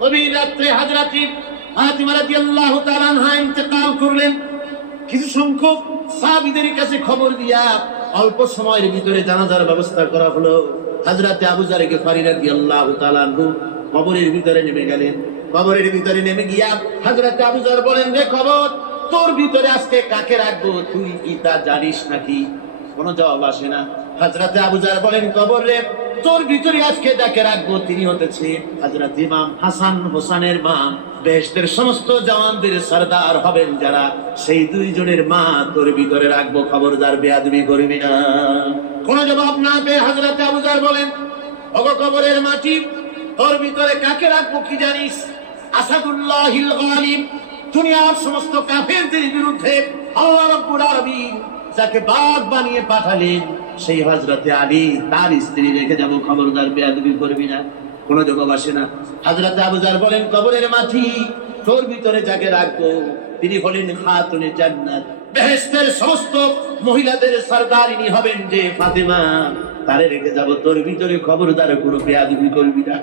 গভীর রাত্রে হযরত ফাতিমা রাদিয়াল্লাহু তাআলা আনহা ইন্তেকাল করলেন। কিছু সংখ্যক সাহাবীদের কাছে খবর দিয়া অল্প সময়ের ভিতরে জানাজার ব্যবস্থা করা হলো। হযরত আবু যর গিফারী রাদিয়াল্লাহু তাআলা আনহু কবরের ভিতরে নেমে গেলেন। কবরের ভিতরে নেমে গিয়া হযরত আবু যর বলেন, রে কবর, তোর ভিতরে আজকে কাকে রাখবো তুই কি তা জানিস নাকি? কোনো জবাব আসে না। হযরত আবু যর বলেন, কবর রে, তোর ভিতরে আজকে যাকে রাখবো তিনি হতেছে হযরত ইমাম হাসান হোসেনের মা। বেহেশতের সমস্ত জওয়ানদের সরদার হবেন যারা, সেই দুইজনের মা তোর ভিতরে রাখবো, খবরদার বেয়াদবি করবি না। কোনো জবাব না পেয়ে হযরত আবু যর বলেন, ওগো কবরের মাটি, তোর ভিতরে কাকে রাখবো কি জানিস? আসাদুল্লাহিল গালিব, দুনিয়ার সমস্ত কাফেরদের বিরুদ্ধে আল্লাহ রাব্বুল আলামিন যাকে বাঘ বানিয়ে পাঠালেন সেই হযরতে আলী, তার স্ত্রী রেখে যাবো, খবরদার বেয়াদবি করবি না। কোনো জবাব আসে না। হযরত আবু যর বলেন, কবরের মাটি, তোর ভিতরে যাকে রাখবো তিনি হলেন খাতুনে জান্নাত, বেহেশতের সমস্ত মহিলাদের সরদারিনী হবেন যে ফাতেমা, তারে রেখে যাব, তোর ভিতরে খবরদার কোনো বেয়াদবি করবি না।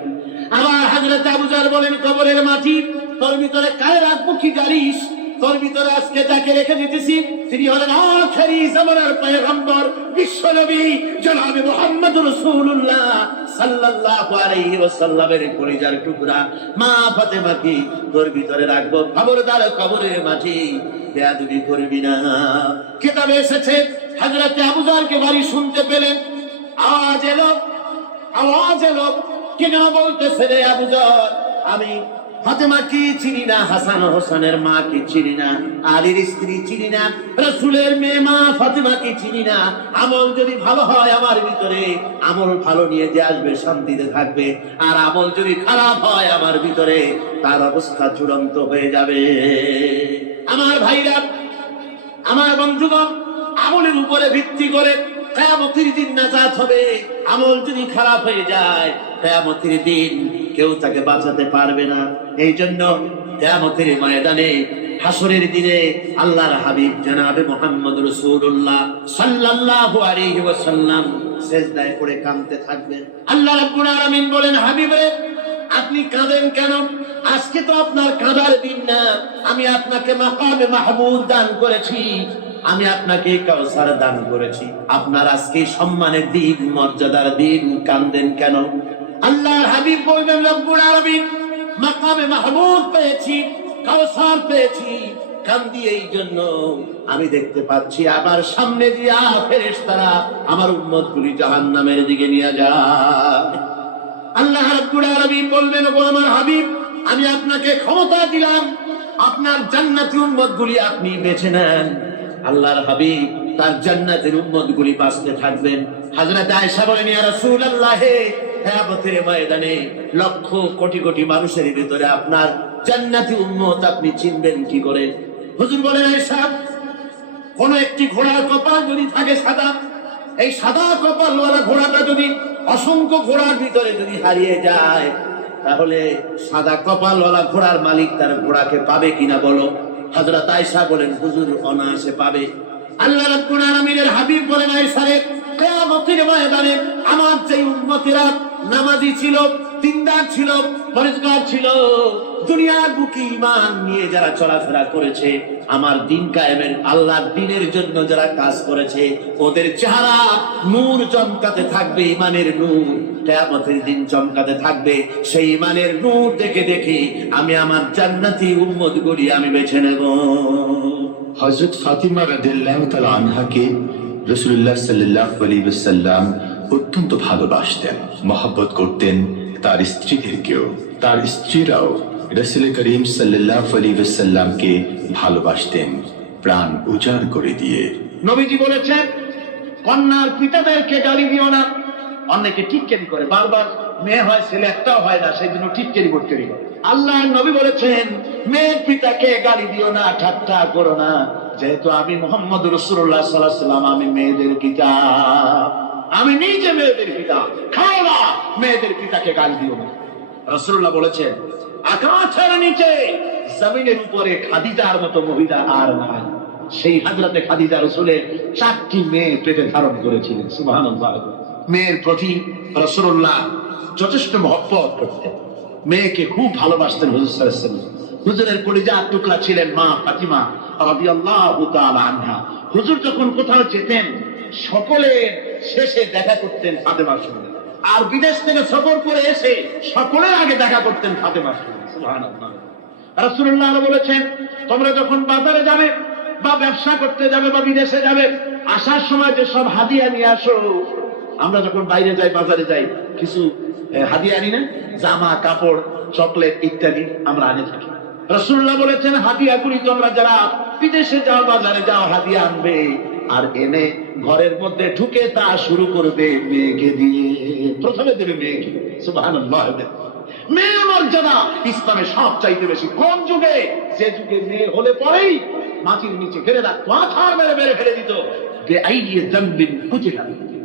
আবার হযরত আবু যর বলেন, কবরের মাটি, তোর ভিতরে কারে রাখবো কি জানিস? তোর ভিতরে আজকে যাকে রেখে দিতেছি তিনি হলেন আখেরি জামানার পয়গম্বর বিশ্বনবী জনাবে মুহাম্মদ রাসূলুল্লাহ সাল্লাল্লাহু আলাইহি ওয়াসাল্লামের কলিজার টুকরা মা ফাতেমাকে তোর ভিতরে রাখবো, খবরদার কবরের মাটি বেয়াদবি করবি না। কিতাবে এসেছে হযরত আবু যরকে বাড়ি শুনতে পেলেন, আওয়াজ এলো, কেন বলতেছে, রে আবু যর, আমি ফাতেমা কি চিনি না, হাসান হোসেনের মা কি চিনি না, আলীর স্ত্রী চিনি না, রাসূলের মেয়ে মা ফাতেমা কি চিনি না। আমল যদি ভালো হয় আমার ভিতরে, আমল ভালো নিয়ে যে আসবে শান্তিতে থাকবে, আর আমল যদি খারাপ হয় আমার ভিতরে, তার অবস্থা চূড়ান্ত হয়ে যাবে। আমার ভাইরা, আমার বন্ধুগণ, আমলের উপরে ভিত্তি করে কিয়ামতের দিন নাজাত হবে। আমল যদি খারাপ হয়ে যায় কিয়ামতের দিন কেউ তাকে বাঁচাতে পারবে না। এই জন্য কিয়ামতের ময়দানে, হাসরের দিনে আল্লাহর হাবিব জনাবে মুহাম্মদ রাসূলুল্লাহ সাল্লাল্লাহু আলাইহি ওয়াসাল্লাম সিজদায় পড়ে কাঁদতে থাকবেন। আল্লাহ রাব্বুল আলামিন বলেন, হাবিবে, আপনি কাঁদেন কেন? আজকে তো আপনার কাঁদার দিন না। আমি আপনাকে মাকামে মাহমুদ দান করেছি, আমি আপনাকে কাউসার দান করেছি। আপনার আজকে সম্মানের দিন, মর্যাদার দিন, কাঁদেন কেন? আল্লাহর হাবিব বলবেন, রব্বুল আলামিন, মাকামে মাহমুদ পেয়েছি, কাউসার পেয়েছি, কান্দি এই জন্য আমি দেখতে পাচ্ছি আবার সামনে দিয়া ফেরেশতারা আমার উম্মতগুলি জাহান্নামের দিকে নিয়ে যায়। আল্লাহ রাব্বুল আলামিন বলবেন, ওগো আমার হাবিব, আমি আপনাকে ক্ষমতা দিলাম, আপনার জান্নাতি উম্মতগুলি আপনি বেছে নেন। আল্লাহর হাবিব তার জান্নাতের উম্মতগুলি বাঁচতে থাকবেন। হযরত আয়েশা বলেন, ইয়া রাসূলুল্লাহ, কিয়ামতের ময়দানে লক্ষ কোটি কোটি মানুষের ভিতরে আপনার জান্নাতি উম্মত আপনি চিনবেন কি করে? হুজুর বলেন, আয়েশা, কোন একটি ঘোড়ার কপাল যদি থাকে সাদা, এই সাদা কপালওয়ালা ঘোড়াটা যদি অসংখ্য ঘোড়ার ভিতরে যদি হারিয়ে যায়, তাহলে সাদা কপালওয়ালা ঘোড়ার মালিক তার ঘোড়াকে পাবে কিনা বলো? হযরত আয়েশা বলেন, হুজুর, অনায়াসে পাবে। আল্লাহ রাব্বুল আলামিনের হাবিব বলেন, আয়েশা রে, কিয়ামতের ময়দানে আমার যে উম্মতেরা নামাজি ছিল, দিনদার ছিল, পরেজগার ছিল, দুনিয়ার বুকে ঈমান নিয়ে যারা চলাফেরা করেছে, আমার দিন কায়েমের, আল্লাহর দ্বীনের জন্য যারা কাজ করেছে, ওদের চেহারা নূর চমকাতে থাকবে, ঈমানের নূর কিয়ামতের দিন চমকাতে থাকবে। সেই ঈমানের নূর দেখে দেখে আমি আমার জান্নাতি উম্মতগুলি আমি বেছে নেব। হযরত ফাতিমা রাদিয়াল্লাহু তাআলা আনহাকে রাসূলুল্লাহ সাল্লাল্লাহু আলাইহি ওয়াসাল্লাম অত্যন্ত ভালোবাসতেন, মহব্বত করতেন তার স্ত্রীদেরকেও। তার স্ত্রীরাও রাসূল করিম সাল্লাল্লাহু আলাইহি ওয়াসাল্লামকে ভালোবাসতেন প্রাণ উজাড় করে দিয়ে। নবীজি বলেছেন, কন্যার পিতাদেরকে গালি দিও না। অনেকে টিটকারি করে, বারবার মেয়ে হয় ছেলে একটাও হয় না, সেই জন্য টিটকারি করে। আল্লাহ নবী বলেছেন, মেয়ের পিতাকে গালি দিও না, ঠাট্টা করো না, যেহেতু আমি মুহাম্মদ রাসূলুল্লাহ সাল্লাল্লাহু আলাইহি ওয়াসাল্লাম, আমি মেয়েদের পিতা, আমি নিজে মেয়েদের পিতা। খাও না, মেয়েদের পিতাকে গালি দিও না। রাসূলুল্লাহ বলেছেন, আকাশের নিচে জমিনের উপরে খাদিজার মতো মহিলা আর নাই। সেই হযরতে খাদিজা রাসূলের 4টি মেয়ে পেটে ধারণ করেছিলেন। সুবহানাল্লাহ। মেয়ের প্রতি রাসূলুল্লাহ যথেষ্ট মহব্বত করতেন। মেয়েকে খুব ভালোবাসতেন হুজুর সাল্লাল্লাহু আলাইহি ওয়াসাল্লাম। হুজুরের কলিজার টুকরা ছিলেন মা ফাতিমা রাদিয়াল্লাহু তাআলা আনহা। হুজুর যখন কোথাও যেতেন সকলের শেষে দেখা করতেন ফাতেমার সঙ্গে, আর বিদেশ থেকে সফর করে এসে সকলের আগে দেখা করতেন ফাতেমার সঙ্গে। সুবহানাল্লাহ। রাসূলুল্লাহ বলেছেন, তোমরা যখন বাজারে যাবে বা ব্যবসা করতে যাবে বা বিদেশে যাবে, আসার সময় যে সব হাদিয়া নিয়ে আসো। আমরা যখন বাইরে যাই, বাজারে যাই, কিছু হাদিয়া আনি না, জামা কাপড় চকলেট ইত্যাদি আমরা আনে থাকি। রাসূলুল্লাহ বলেছেন, হাদিয়াগুলি তোমরা যারা বিদেশে যাও বাজারে যাও হাদিয়া আনবে, আর এনে ঘরের মধ্যে ঢুকে তা শুরু করবে মেয়েকে দিয়ে। প্রথমে দেবে মেয়েকে। সুবহানাল্লাহ। মেয়ে মর্যাদা ইসলামে সব চাইতে বেশি। কোন যুগে? যে যুগে মেয়ে হলে পরেই মাটির নিচে ফেলে রাখতো, আছাড় মেরে মেরে ফেলে দিত।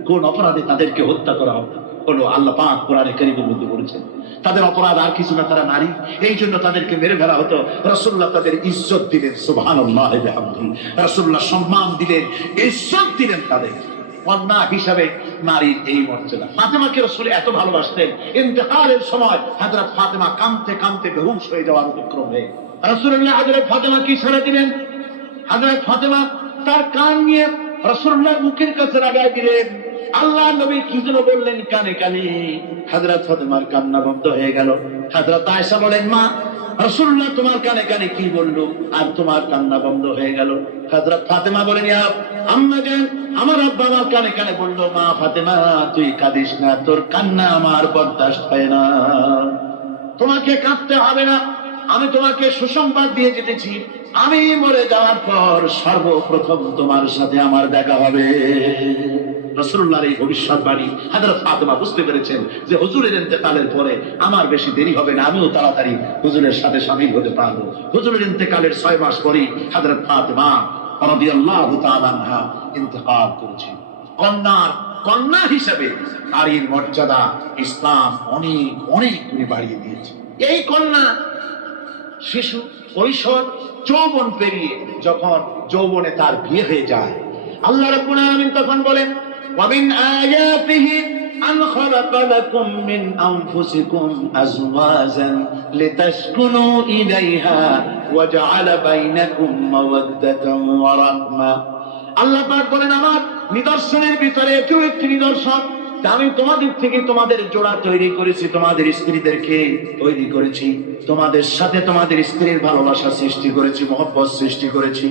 কোন অপরাধে তাদেরকে হত্যা করা হবে হলো, আল্লাহ পাক কোরআনে কারীমের মধ্যে বলেছেন তাদের অপরাধ আর কিছু না, তারা নারী, এই জন্য তাদেরকে মেরে ফেলা হতো। রাসূলুল্লাহ তাদের ইজ্জত দিলেন। সুবহানাল্লাহ বিহামদিহি। রাসূলুল্লাহ সম্মান দিলেন, ইজ্জত দিলেন তাদের। কন্যা হিসাবে নারীর এই মর্যাদা। ফাতেমাকে রাসূল এত ভালোবাসতেন, ইন্তেকালের সময় হযরত ফাতেমা কাঁদতে কাঁদতে বেহুশ হয়ে যাওয়ার উপক্রম হয়ে রাসূলুল্লাহ হযরত ফাতেমাকে ইশারা দিলেন। হযরত ফাতেমা তার কান নিয়ে রাসূলুল্লাহর মুখের কাছে লাগাই দিলেন। আল্লাহ নবী কি যেন বললেন কানে কানে, হযরত ফাতেমার কান্না বন্ধ হয়ে গেল। হযরত আয়েশা বলেন, মা রাসূলুল্লাহ তোমার কানে কানে কি বললো আর তোমার কান্না বন্ধ হয়ে গেল? হযরত ফাতেমা বলেন, ইয়া আম্মা জান, আমার আব্বা আমার কানে কানে বললো, মা ফাতেমা তুই কাঁদিস না, তোর কান্না আমার বরদাস্ত হয় না, তোমাকে কাঁদতে হবে না। আমি তোমাকে সুসংবাদ দিয়ে যেতেছি, আমি মরে যাওয়ার পর সর্বপ্রথম তোমার সাথে আমার দেখা হবে। রাসূলুল্লাহর এই ভবিষ্যৎবাণী হযরত ফাতেমা বুঝতে পেরেছেন যে হুজুরের ইন্তেকালের পরে আমার বেশি দেরি হবে না, আমিও তাড়াতাড়ি হুজুরের সাথে শামিল হতে পারবো। হুজুরের ইন্তেকালের 6 মাস পরেই হযরত ফাতেমা রাদিয়াল্লাহু তাআলা আনহা ইন্তেকাল করেছেন। কন্যা হিসেবে নারীর মর্যাদা ইসলাম অনেক অনেক গুণে বাড়িয়ে দিয়েছে। এই কন্যা শিশু, কৈশোর, যৌবন পেরিয়ে যখন যৌবনে তার বিয়ে হয়ে যায়, আল্লাহ রাব্বুল আলামিন তখন বলেন, ওয়া মিন আয়াতিহি আন খালাকা লাকুম মিন আনফুসিকুম আজওয়াজান লিতাসকুনু ইলাইহা ওয়া জাআলা বাইনাকুম মাওয়াদ্দাতান ওয়া রাহমা। আল্লাহ পাক বলেন, আমার নিদর্শনের ভিতরে একটি নিদর্শন, আমি তোমাদের থেকে তোমাদের জোড়া তৈরি করেছি, তোমাদের স্ত্রীদেরকে তৈরি করেছি, তোমাদের সাথে তোমাদের স্ত্রীর ভালোবাসা সৃষ্টি করেছি, মহব্বত সৃষ্টি করেছি।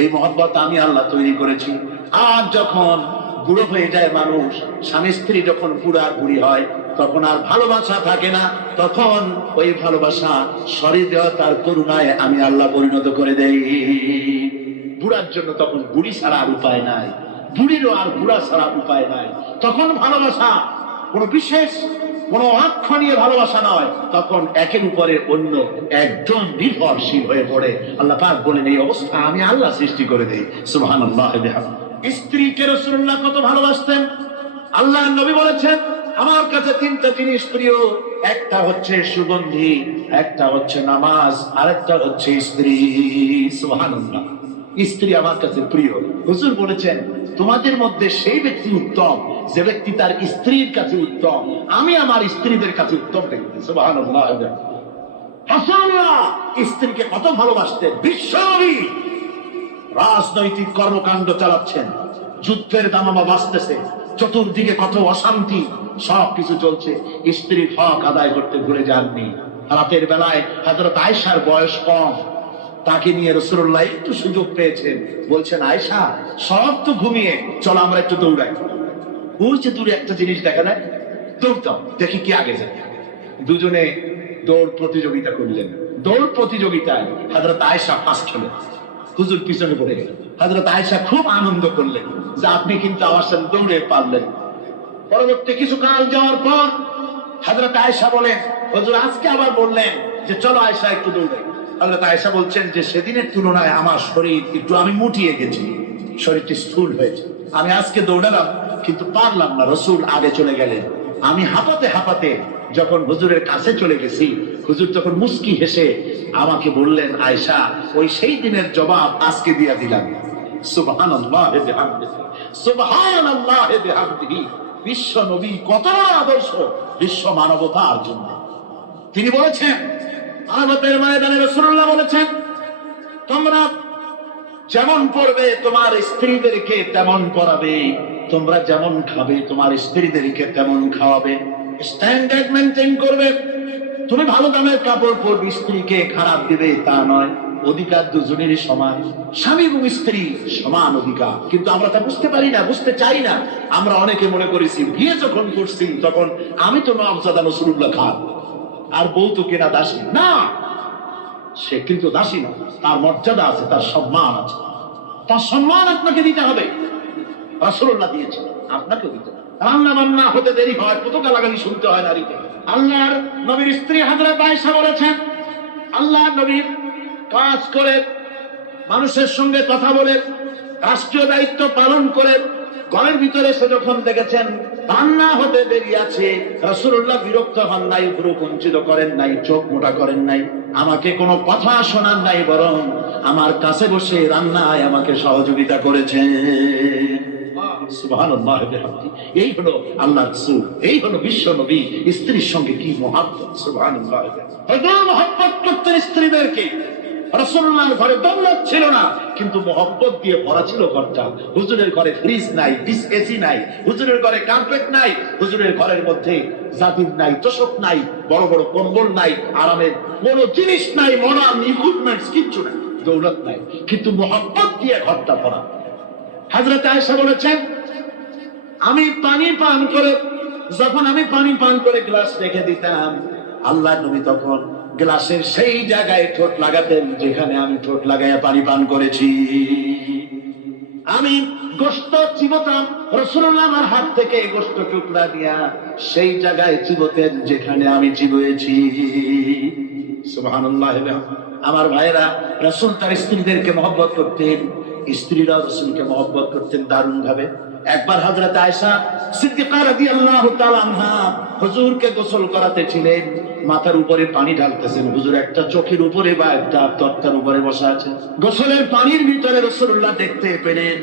এই মহব্বত আমি আল্লাহ তৈরি করেছি। আর যখন বুড়ো হয়ে যায় মানুষ, স্বামী স্ত্রী যখন বুড়া বুড়ি হয়, তখন আর ভালোবাসা থাকে না, তখন ওই ভালোবাসা সহৃদয়তার করুণায় আমি আল্লাহ পরিণত করে দেই। বুড়ার জন্য তখন বুড়ি ছাড়া আর উপায় নাই, বুড়িরও আর বুড়া ছাড়া উপায় নাই। তখন ভালোবাসা কোনো বিশেষ কোনো অক্ষ নিয়ে ভালোবাসা নয়, তখন একের উপরে অন্য একদম নির্ভরশীল হয়ে পড়ে। আল্লাহ পাক বলেন, এই অবস্থা আমি আল্লাহ সৃষ্টি করে দেই। সুবহানাল্লাহ। স্ত্রীকে রাসূলুল্লাহ কত ভালোবাসতেন। আল্লাহ নবী বলেছেন, আমার কাছে 3টা জিনিস প্রিয়, একটা হচ্ছে সুগন্ধি, একটা হচ্ছে নামাজ, আরেকটা হচ্ছে স্ত্রী। সুবহানাল্লাহ। স্ত্রী আমার কাছে প্রিয়। হুজুর বলেছেন, তোমাদের মধ্যে সেই ব্যক্তি উত্তম যে ব্যক্তি তার স্ত্রীর কাছে উত্তম। আমি আমার স্ত্রীদের কাছে উত্তম ব্যক্তি। সুবহানাল্লাহ। রাসূলুল্লাহ স্ত্রীকে কত ভালোবাসতেন। বিশ্বনবী রাজনৈতিক কর্মকাণ্ড চালাচ্ছেন, যুদ্ধের দামামা বাজতেছে, চতুর্দিকে কত অশান্তি, সবকিছু চলছে, স্ত্রীর হক আদায় করতে ভুলে যাননি। রাতের বেলায় হযরত আয়েশার বয়স কম, তাকে নিয়ে রাসূলুল্লাহ একটু সুযোগ পেয়েছেন, বলছেন, আয়েশা সব তো ঘুমিয়ে, চলো আমরা একটু দৌড়াই। ওই যে দূরে একটা জিনিস দেখা যায়, দৌড়তাম, দেখি কি আগে যায়। দুজনে দৌড় প্রতিযোগিতা করলেন। দৌড় প্রতিযোগিতায় হযরত আয়েশা ফার্স্ট হলেন, হুজুর পিছনে পড়ে গেলেন। হযরত আয়েশা খুব আনন্দ করলেন যে আপনি কিন্তু আমার সাথে দৌড়ে পারলেন। পরবর্তী কিছু কাল যাওয়ার পর হযরত আয়েশা বলেন, হুজুর আজকে আবার বললেন যে চলো আয়েশা একটু দৌড়াই। হযরত আয়েশা বলছেন যে সেদিনের তুলনায় আমার শরীর একটু, আমি মুটিয়ে গেছি, শরীরটি স্থূল হয়েছে, আমি আজকে দৌড়ালাম কিন্তু পারলাম না। রাসূল আগে চলে গেলেন, আমি হাঁপাতে হাঁপাতে যখন হুজুরের কাছে চলে গেছি, হুজুর তখন মুস্কি হেসে আমাকে বললেন, আয়েশা ওই সেই দিনের জবাব আজকে দিয়া দিলাম। সুবহানাল্লাহ বিহামদিহি, সুবহানাল্লাহ বিহামদিহি। বিশ্ব নবী কত আদর্শ বিশ্ব মানবতার জন্য। তিনি বলেছেন, কিয়ামতের ময়দানে রাসূলুল্লাহ বলেছেন, তোমরা যেমন পড়বে তোমার স্ত্রীদেরকে তেমন পড়াবে, তোমরা যেমন খাবে তোমার স্ত্রীদেরকে তেমন খাওয়াবে, স্ট্যান্ডার্ড মেনটেন করবে। তুমি ভালো দামের কাপড় পরবে, স্ত্রীকে খারাপ দিবে তা নয়। অধিকার দুজনেরই সমান, স্বামী এবং স্ত্রী সমান অধিকার। কিন্তু আমরা তা বুঝতে পারি না, বুঝতে চাই না। আমরা অনেকে মনে করেছি বিয়ে যখন করছি তখন আমি তো নওয়াবজাদা রাসূলুল্লাহ খান, আর বউ তো কেনা দাসী না। সে কিন্তু দাসী না, তার মর্যাদা আছে, তার সম্মান আছে। তার সম্মান আপনাকে দিতে হবে। রাসূলুল্লাহ দিয়েছে, আপনাকেও দিতে হবে। রান্না বান্না হতে দেরি হয়, কত গালাগালি শুনতে হয় নারীকে। আল্লাহর নবীর স্ত্রী হযরত আয়েশা বলেছেন, আল্লাহর নবী কাজ করে, মানুষের সঙ্গে কথা বলে, রাষ্ট্রীয় দায়িত্ব পালন করে ঘরের ভিতরে এসে যখন দেখেছেন রান্না হতে দেরি আছে, রাসূলুল্লাহ বিরক্ত হন নাই, ভ্রু কুঞ্চিত করেন নাই, চোখ মোটা করেন নাই, আমাকে কোনো কথা শোনান নাই, বরং আমার কাছে বসে রান্নায় আমাকে সহযোগিতা করেছেন। সুবহানাল্লাহ। এই হলো আল্লাহর রাসূল, এই হলো বিশ্ব নবী। স্ত্রীর সঙ্গে কি মহব্বত! সুবহানাল্লাহ। মহব্বত করতেন স্ত্রীদেরকে। রাসূলুল্লাহর ঘরে দৌলত ছিল না, কিন্তু মহব্বত দিয়ে ভরা ছিল ঘরটা। হুজুরের ঘরে ফ্রিজ নাই, ডিস এসি নাই, হুজুরের ঘরে কার্পেট নাই, হুজুরের ঘরের মধ্যে জাতির নাই, তোশক নাই, বড় বড় কম্বল নাই, আরামের কোনো জিনিস নাই, মডার্ন ইকুইপমেন্টস কিচ্ছু নাই, দৌলত নাই, কিন্তু মহব্বত দিয়ে ঘরটা ভরা। হযরত আয়েশা বলেছেন, আমি পানি পান করে, যখন আমি পানি পান করে গ্লাস রেখে দিতাম, আল্লাহর নবী তখন গ্লাসের সেই জায়গায় ঠোঁট লাগাতেন যেখানে আমি ঠোঁট লাগাইয়া পানি পান করেছি। আমি গোশত চিবোতাম, রাসূলুল্লাহ আমার হাত থেকে গোশত টুকরা দিয়া সেই জায়গায় চিবোতেন যেখানে আমি চিবোয়েছি। সুবহানাল্লাহ। আমার ভাইরা, রাসূল তার স্ত্রীদেরকে মহব্বত করতেন, স্ত্রীরা রাসূলকে মহব্বত করতেন দারুণ ভাবে। একবার হযরত আয়েশা সিদ্দিকা রাদিয়াল্লাহু তাআলা আনহা হুজুরকে গোসল করাতেছিলেন, মাথার উপরে পানি ঢালতেছেন, হুজুর একটা চোখের উপরে বা একটা তক্তার উপরে বসা আছে। গোসলের পানির ভিতরে রাসূলুল্লাহ দেখতে পেলেন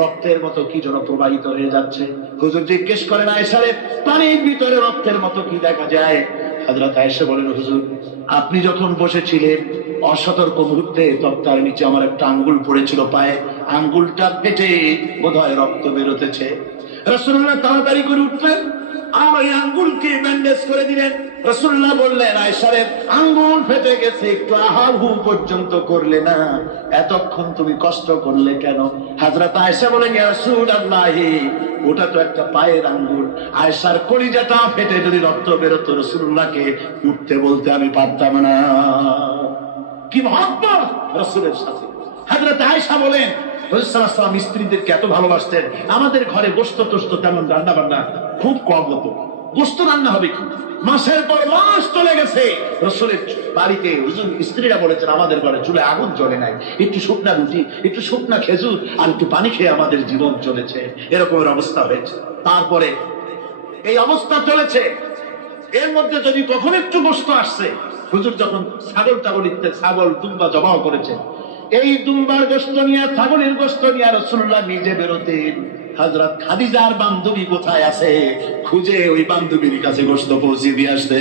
রক্তের মতো কি যেন প্রবাহিত হয়ে যাচ্ছে। হুজুর জিজ্ঞেস করেন, আয়েশা রে, পানির ভিতরে রক্তের মতো কি দেখা যায়? হযরত আয়েশা বলেন, হুজুর আপনি যখন বসেছিলেন অসতর্ক মুহূর্তে তক্তার নিচে আমার একটা আঙ্গুল পড়েছিল পায়ে, আঙ্গুলটা ফেটে বোধহয় রক্ত বেরোতেছে। রাসূলুল্লাহ তাড়াতাড়ি করে উঠলেন আর ওই আঙ্গুলকে ব্যান্ডেজ করে দিলেন। রাসূলুল্লাহ বললেন, আয়েশা রে, আঙ্গুল ফেটে গেছে, একটু আহাহু পর্যন্ত করলে না, এতক্ষণ তুমি কষ্ট করলে কেন? হযরত আয়েশা বলেন, ইয়া রাসূলুল্লাহ, ওটা তো একটা পায়ের আঙ্গুল। আয়েশার কলিজাটা ফেটে যদি রক্ত বেরোতো, রাসূলুল্লাহকে উঠতে বলতে আমি পারতাম না। কি মহব্বত রাসূলের সাথে! হযরত আয়েশা বলেন, রাসূল সাল্লাল্লাহু আলাইহি ওয়াসাল্লাম স্ত্রীদেরকে এত ভালোবাসতেন, আমাদের ঘরে গোশত টোস্ত তেমন রান্না বান্না খুব কম হতো। গোশত রান্না হবে কি, মাসের পর মাস চলে গেছে রাসূলের বাড়িতে, হুজুর স্ত্রীরা বলেছেন আমাদের ঘরে চুলে আগুন জ্বলে নাই, একটু শুকনা রুটি, একটু শুকনা খেজুর আর একটু পানি খেয়ে আমাদের জীবন চলেছে। এরকমের অবস্থা হয়েছে। তারপরে এই অবস্থা চলেছে, এর মধ্যে যদি কখন একটু গোশত আসছে, হুজুর যখন ছাগল টাগল ইত্যাদি ছাগল দুম্বা জবাও করেছেন, এই দুম্বার গোশত নিয়ে, ছাগলের গোশত নিয়ে রাসূলুল্লাহ নিজে বেরোতেন। হযরত খাদিজার বান্ধবী কোথায় আছে খুঁজে ওই বান্ধবীর কাছে গোশত পৌঁছে দিয়ে আসতে।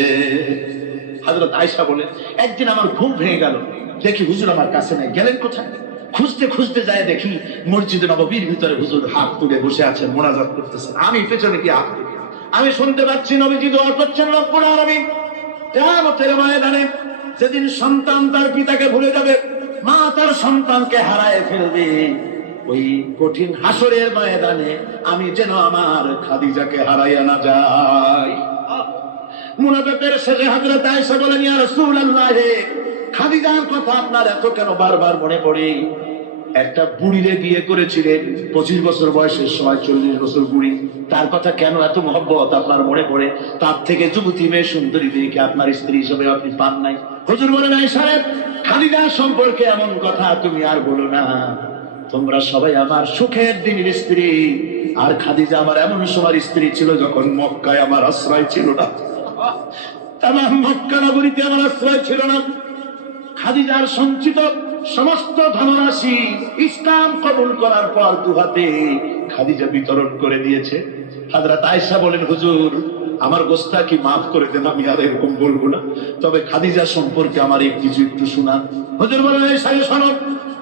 হযরত আয়েশা বলেন, একদিন আমার ঘুম ভেঙে গেল, দেখি হুজুর আমার কাছে নেই, গেলেন কোথায়? খুঁজতে খুঁজতে যায় দেখি মসজিদে নববীর ভিতরে হুজুর হাত তুলে বসে আছেন, মোনাজাত করতেছেন। আমি পেছনে গিয়ে হাত তুলি, আমি শুনতে পাচ্ছি নবীজি দোয়া করছেন, রব্বুল আলামিন কিয়ামতের ময়দানে যেদিন সন্তান তার পিতাকে ভুলে যাবে, মা তার সন্তানকে হারায় ফেলবে, ওই কঠিন হাসরের ময়দানে আমি যেন আমার খাদিজাকে হারাইয়া না যাই। মুনাফিকের শেষে হযরত আয়েশা বলেন, ইয়া রাসূলুল্লাহ, খাদিজার কথা আপনার এত কেন বারবার মনে পড়ে? একটা বুড়িরে বিয়ে করেছিলেন 25 বছর বয়সের সময়, 40 বছর বুড়ি, তার কথা কেন এত মহব্বত আপনার মনে পড়ে? তার থেকে যুবতী মেয়ে সুন্দরী মেয়েকে আপনার স্ত্রী হিসেবে আপনি পান নাই। হুজুর বলেন, আয়েশা রে, খাদিজা সম্পর্কে এমন কথা তুমি আর বলো না। তোমরা সবাই আমার সুখের দিনের স্ত্রী, আর খাদিজা আমার এমন সময় স্ত্রী ছিল যখন মক্কায় আমার আশ্রয় ছিল না, তামাম মক্কা নগরীতে আমার আশ্রয় ছিল না। খাদিজার সঞ্চিত সমস্ত ধনরাশি ইসলাম কবুল করার পর দুহাতে খাদিজা বিতরণ করে দিয়েছে। হযরত আয়েশা বলেন, হুজুর আমার গোস্তা কি মাফ করে দেন, আমি আর এরকম বলবো না, তবে খাদিজা সম্পর্কে আমার কিছু একটু শোনান। হুজুর বলেন, এই সাথে শোনো,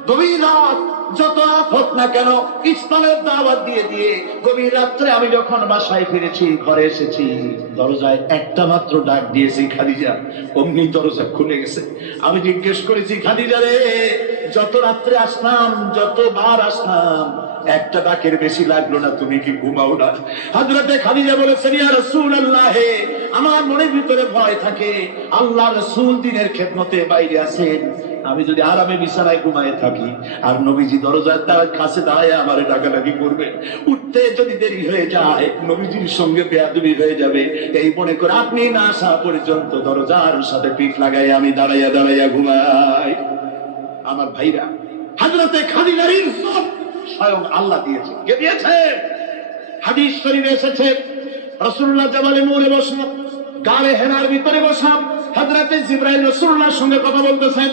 গভীর রাত যত রাত হোক না কেন, ইসলামের দাওয়াত দিয়ে দিয়ে গভীর রাত্রে আমি যখন বাসায় ফিরেছি, ঘরে এসেছি, দরজায় একটা মাত্র ডাক দিয়েছি, খাদিজা, অমনি দরজা খুলে গেছে। আমি জিজ্ঞেস করেছি, খাদিজা রে, যত রাত্রে আসলাম, যতবার আসলাম, একটা ডাকের বেশি লাগলো না, তুমি কি ঘুমাও না? হযরতে খাদিজা বলেছেন, ইয়া রাসূলুল্লাহ, আমার মনের ভিতরে ভয় থাকে, আল্লাহ রাসূল দিনের খেদমতে বাইরে আছেন, আমি যদি আরামে বিছানায় ঘুমায় থাকি আর নবীজি দরজার তার কাছে দাঁড়ায় আমারে ডাকাডাকি করবে, উঠতে যদি দেরি হয়ে যায় নবীজির সঙ্গে বেয়াদবি হয়ে যাবে, এই মনে করে আপনি না আসা পর্যন্ত দরজার সাথে পিঠ লাগাই আমি দাঁড়াইয়া দাঁড়াইয়া ঘুমাই। আমার ভাইরা, হযরতে খাদিজার ইজ্জত স্বয়ং আল্লাহ দিয়েছে। কে দিয়েছে? হাদিস শরীফে এসেছে, রাসূলুল্লাহ জাবালে নূরে বসা, গারে হেরার ভিতরে বসা, হযরতে জিবরাইল রাসূলুল্লাহর সঙ্গে কথা বলতেছেন।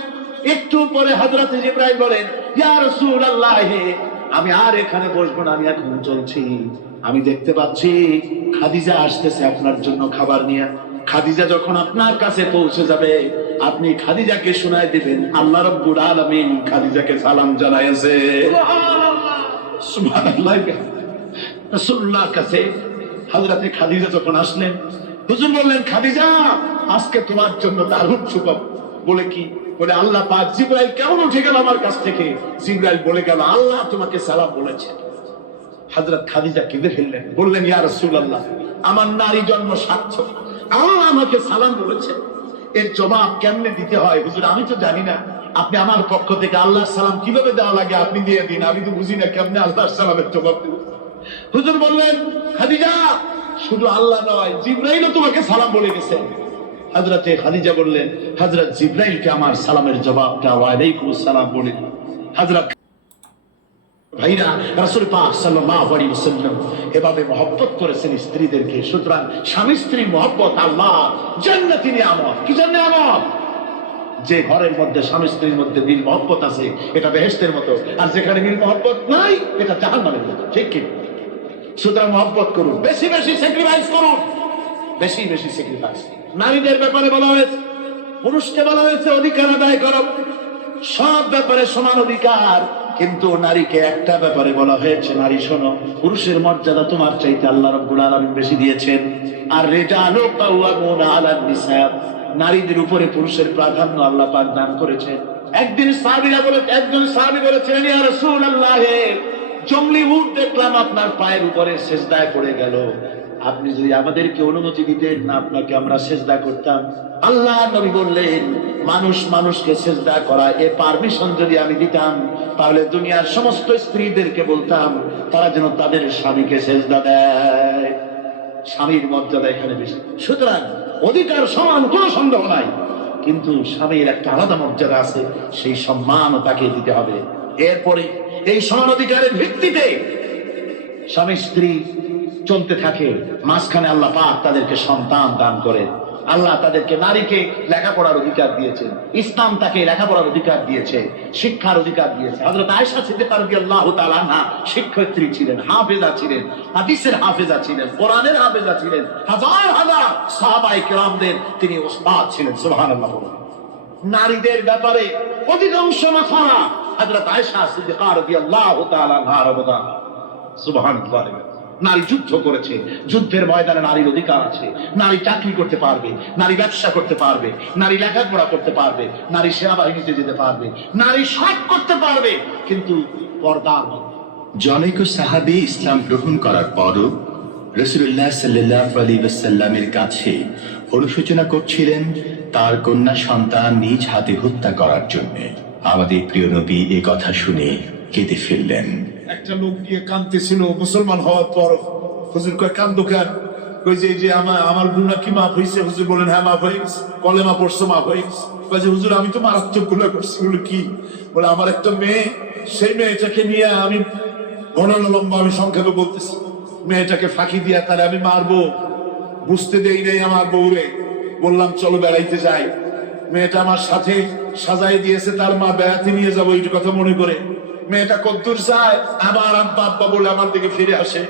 একটু পরে হযরতে জিবরাইল বলেন, ইয়া রাসূলুল্লাহ, আমি আর এখানে বসবো না, আমি এখন চলছি। আমি দেখতে পাচ্ছি খাদিজা আসতেছে আপনার জন্য খাবার নিয়ে। খাদিজা যখন আপনার কাছে পৌঁছে যাবে, আপনি খাদিজাকে শোনায় দিবেন, আল্লাহ রাব্বুল আলামিন খাদিজাকে সালাম জানাইছে। সুবহানাল্লাহ। রাসূলুল্লাহর কাছে হযরতে খাদিজা যখন আসলেন, হুজুর বললেন, খাদিজা, আজকে তোমার জন্য দারুণ সুখবর। বলে কি? বলে, আল্লাহ পাক জিবরাইল কেমন উঠে গেল আমার কাছ থেকে, জিবরাইল বলে গেল আল্লাহ তোমাকে সালাম বলেছে। হযরত খাদিজা কেঁদে ফেললেন, বললেন, ইয়া রাসূলুল্লাহ, আমার নারী জন্ম সার্থক, আল্লাহ আমাকে সালাম বলেছে, এর জবাব কেমনে দিতে হয় হুজুর আমি তো জানি না, আপনি আমার পক্ষ থেকে আল্লাহর সালাম কিভাবে দেওয়া লাগে আপনি দিয়ে দিন, আমি তো বুঝি না কেমনে আল্লাহর সালামের জবাব দেব। হুজুর বললেন, খাদিজা, শুধু আল্লাহ নয়, জিবরাইলও তোমাকে সালাম বলে গেছে। হযরতে খাদিজা বললেন, হযরত জিবরাইলকে আমার সালামের জবাবটা ওয়া আলাইকুম আসসালাম বলে। হযরত ভাইরা, রাসূল পাক সাল্লাল্লাহু আলাইহি ওয়াসাল্লাম এভাবে মহব্বত করেছেন স্ত্রীদেরকে। সুতরাং স্বামী স্ত্রী মহব্বত আল্লাহ জান্নাতি নিয়ামত। কি নিয়ামত? যে ঘরের মধ্যে স্বামী স্ত্রীর মধ্যে মিল মহব্বত আছে, এটা বেহেশতের মতো, আর যেখানে মিল মহব্বত নাই, এটা জাহান্নামের মতো। ঠিক কি? সুতরাং মহব্বত করুন, বেশি বেশি স্যাক্রিফাইস করুন, বেশি বেশি স্যাক্রিফাইস। নারীদের ব্যাপারে বলা হয়েছে, পুরুষকে বলা হয়েছে অধিকার আদায় করো, সব ব্যাপারে সমান অধিকার, কিন্তু নারীকে একটা ব্যাপারে বলা হয়েছে, নারী শোনো, পুরুষের মর্যাদা তোমার চাইতে আল্লাহ রাব্বুল আলামিন বেশি দিয়েছেন। আর রিজালু কাওয়ামুনা আলান নিসা, নারীদের উপরে পুরুষের প্রাধান্য আল্লাহ পাক দান করেছেন। একজন সাহাবী বলেছিলেন, ইয়া রাসূলুল্লাহ, জংলি উট দেখলাম আপনার পায়ের উপরে সেজদায় পড়ে গেল, আপনি যদি আমাদেরকে অনুমতি দিতেন না, আপনাকে আমরা সেজদা করতাম। আল্লাহ নবী বললেন, মানুষ মানুষকে সেজদা করা, এ পারমিশন যদি আমি দিতাম, তাহলে দুনিয়ার সমস্ত স্ত্রীদেরকে বলতাম তারা যেন তাদের স্বামীকে সেজদা দেয়। স্বামীর মর্যাদা এখানে বেশি। সুতরাং অধিকার সমান, কোনো সন্দেহ নাই, কিন্তু স্বামীর একটা আলাদা মর্যাদা আছে, সেই সম্মানও তাকে দিতে হবে। এরপরে এই সমান অধিকারের ভিত্তিতে স্বামী স্ত্রী চলতে থাকে, মাঝখানে আল্লাহ পাক তাদেরকে সন্তান দান করে। আল্লাহ তাদেরকে, নারীকে লেখাপড়ার অধিকার দিয়েছেন, ইসলাম তাকে লেখাপড়ার অধিকার দিয়েছে, শিক্ষার অধিকার দিয়েছে। হযরত আয়েশা সিদ্দিকা রাদিয়াল্লাহু তাআলা আনহা শিক্ষয়িত্রী ছিলেন, হাফেজা ছিলেন, হাদিসের হাফেজা ছিলেন, কোরআনের হাফেজা ছিলেন, হাজার হাজার সাহাবায়ে কেরামদের তিনি ওস্তাদ ছিলেন। সুবহানাল্লাহ। নারীদের ব্যাপারে অধিকাংশ মাসালা হযরত আয়েশা সিদ্দিকা রাদিয়াল্লাহু তাআলা আনহার অবদান। সুবহানাল্লাহ। নারী যুদ্ধ করেছে, যুদ্ধের ময়দানে নারীর অধিকার আছে। নারী চাকরি করতে পারবে, নারী ব্যবসা করতে পারবে, নারী লেখাপড়া করতে পারবে, নারী সেনাবাহিনীতে যেতে পারবে, নারী সব করতে পারবে, কিন্তু পর্দার মধ্যে। জনৈক সাহাবী ইসলাম গ্রহণ করার পরও রাসূলুল্লাহ সাল্লাল্লাহু আলাইহি ওয়াসাল্লামের কাছে অনুশোচনা করছিলেন তার কন্যা সন্তান নিজ হাতে হত্যা করার জন্য। আমাদের প্রিয় নবী এ কথা শুনে কেঁদে ফেললেন। একটা লোক গিয়ে কাঁদতেছিল মুসলমান হওয়ার পর। হুজুর কয়, কান্দো কেন? কই যে আমার গুনাহ কি মাফ হয়েছে? হুজুর বলেন, হ্যাঁ মাফ হয়ে গেছে। কলেমা পড়ছো, মাফ হয়ে গেছে। কয় যে হুজুর আমি তো মারাত্মক গুনাহ করছি। বলে কি? বলে আমার একটা মেয়ে, সেই মেয়েটাকে নিয়ে আমি ঘন লম্বা, আমি সংক্ষেপে বলতেছি, মেয়েটাকে ফাঁকি দিয়া তারে আমি মারবো, বুঝতে দেই নাই আমার বউরে। বললাম চলো বেড়াইতে যাই, মেয়েটা আমার সাথে সাজাই দিয়েছে, তার মা বেড়াতে নিয়ে যাবো এই কথা মনে করে। মেয়েটা কদ্দূর যায়, আবার আব্বা আব্বা বলে আমার দিকে ফিরে আসে।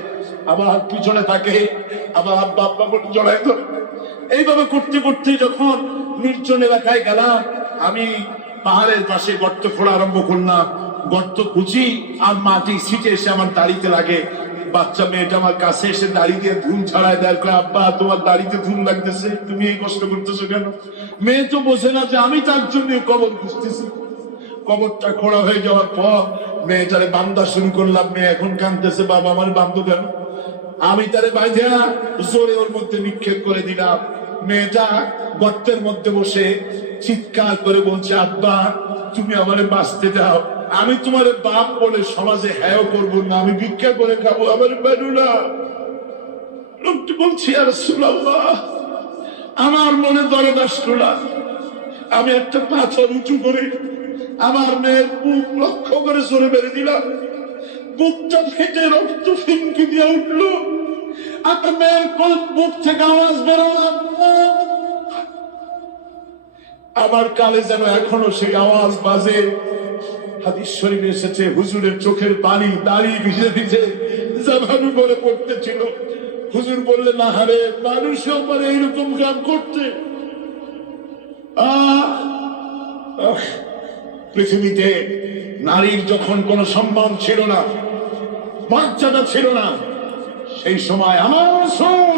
আবার পিছনে থাকে, আবার আব্বা আব্বা বলে জড়াই ধরে। এইভাবে করতে করতে যখন নির্জন এলাকায় গেলাম, আমি পাহাড়ের পাশে গর্ত খোঁড়া আরম্ভ করলাম। গর্ত কুচি আর মাটি ছিটে এসে আমার দাড়িতে লাগে। বাচ্চা মেয়েটা আমার কাছে এসে দাড়ি দিয়ে ধুম ছাড়ায় দেয়, কয়, আব্বা তোমার দাড়িতে ধুম লাগতেছে, তুমি এই কষ্ট করতেছো কেন? মেয়ে তো বোঝে না যে আমি তার জন্য কবর খুঁজতেছি। কবরটা খোঁড়া হয়ে যাওয়ার পর মেয়েটারে বান্ধা শুরু করলাম। মেয়ে এখন কাঁদতেছে, বাবা আমার বান্ধব কেন? আমি তারে বাইধা জোরে ওর মধ্যে নিক্ষেপ করে দিলাম। মেয়েটা গর্তের মধ্যে বসে চিৎকার করে বলছে, আব্বা তুমি আমারে বাঁচতে দাও, আমি তোমার বাপ বলে সমাজে হ্যাঁ করবো না, আমি ভিক্ষা করে খাবো, আমার বেরু না। লোকটি বলছি, আর রাসূলুল্লাহ, আমার মনে দরদ আসলো না। আমি একটা পাথর উঁচু করে আমার মেয়ের বুক লক্ষ্য করে জোরে মেরে দিলাম। বুকটা ফেটে রক্ত ফিনকি দিয়ে উঠলো। আপনার মেয়ের বুক থেকে আওয়াজ বেরোলো, আমার কালে যেন এখনো সেই আওয়াজ বাজে। হাদিস শরীফে এসেছে, হুজুরের চোখের পানি দাড়ি ভিজে ভিজে জামার উপরে পড়তেছিল। হুজুর বললেন, না হারে, মানুষও পারে এইরকম কাম করতে। পৃথিবীতে নারীর যখন কোনো সম্মান ছিল না, মর্যাদা ছিল না, সেই সময় আমার রাসূল,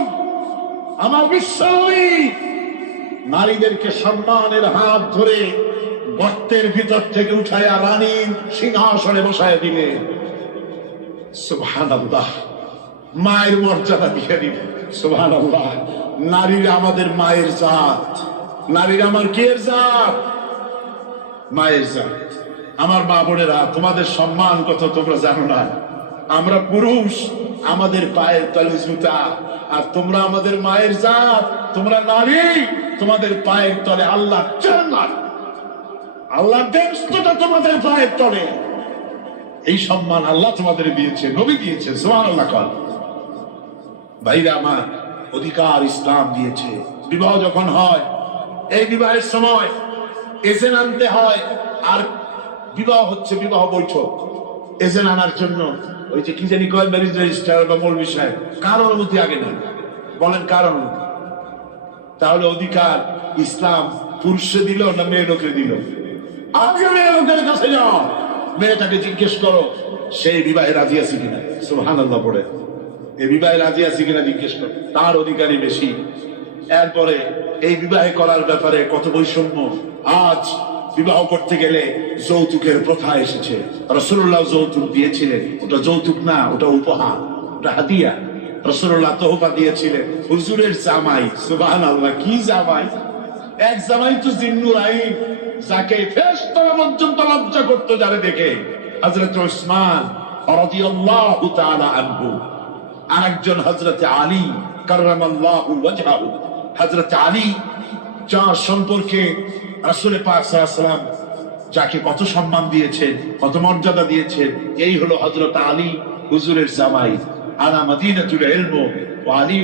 আমার বিশ্বনবী নারীদেরকে সম্মানের হাত ধরে গর্তের ভিতর থেকে উঠায়া রানীর সিংহাসনে বসায় দিলে। সুবহানাল্লাহ, মায়ের মর্যাদা দিয়ে দিলে। সুবহানাল্লাহ, নারীরা আমাদের মায়ের জাত, নারীরা আমার কিয়ের জাত? মায়ের জাত। আমার মা বোনেরা, তোমাদের সম্মান কত তোমরা জানো না। আমরা পুরুষ, আমাদের পায়ের তলে জুতা, আর তোমরা আমাদের মায়ের জাত, তোমরা নারী, তোমাদের পায়ের তলে আল্লাহ জান্নাত, আল্লাহ দেশটা তোমাদের পায়ের তলে। এই সম্মান আল্লাহ তোমাদের দিয়েছে, নবী দিয়েছে। সুবহানাল্লাহ। ভাইরা আমার, অধিকার ইসলাম দিয়েছে। বিবাহ যখন হয়, এই বিবাহের সময় এজেন্ট আনতে হয়। আর বিবাহ হচ্ছে বিবাহ বৈঠক। এজেন্ট আনার জন্য ওই যে কি জানি কয়, ম্যারেজ রেজিস্ট্রার বা মৌলভী সাহেব, কার অনুমতি আগে নেই? বলেন কার অনুমতি? তাহলে অধিকার ইসলাম পুরুষে দিল না মেয়ে লোকে দিল? আগে মেয়ে লোকের কাছে যাও, মেয়েটাকে জিজ্ঞেস করো সেই বিবাহে রাজি আছে কিনা। সুবহানাল্লাহ পড়ে, এই বিবাহে রাজি আছে কিনা জিজ্ঞেস করো, তার অধিকারই বেশি। এরপরে এই বিবাহে করার ব্যাপারে কত বৈষম্য। আজ বিবাহ করতে গেলে যৌতুকের প্রথা এসেছে। রাসূলুল্লাহ যৌতুক দিয়েছিলেন, ওটা যৌতুক না, ওটা উপহার, ওটা হাদিয়া। রাসূলুল্লাহ তোহফা দিয়েছিলেন হুজুরের জামাই। সুবহানাল্লাহ, কি জামাই! এক জামাই তো জিন্নুর আইন, যাকে ফেরেশতারা পর্যন্ত লজ্জা করতো যারে দেখে, হযরত উসমান রাদিয়াল্লাহু তাআলা আনহু। আরেকজন হযরত আলী কাররামাল্লাহু ওয়াজহাহু। হযরত আলী, যার সম্পর্কে রাসূল পাক সাল্লাল্লাহু আলাইহি ওয়াসাল্লাম যাকে কত সম্মান দিয়েছেন, কত মর্যাদা দিয়েছেন, এই হলো হযরত আলী, হুজুরের জামাই। আলা মাদিনাতুল ইলম ওয়া আলী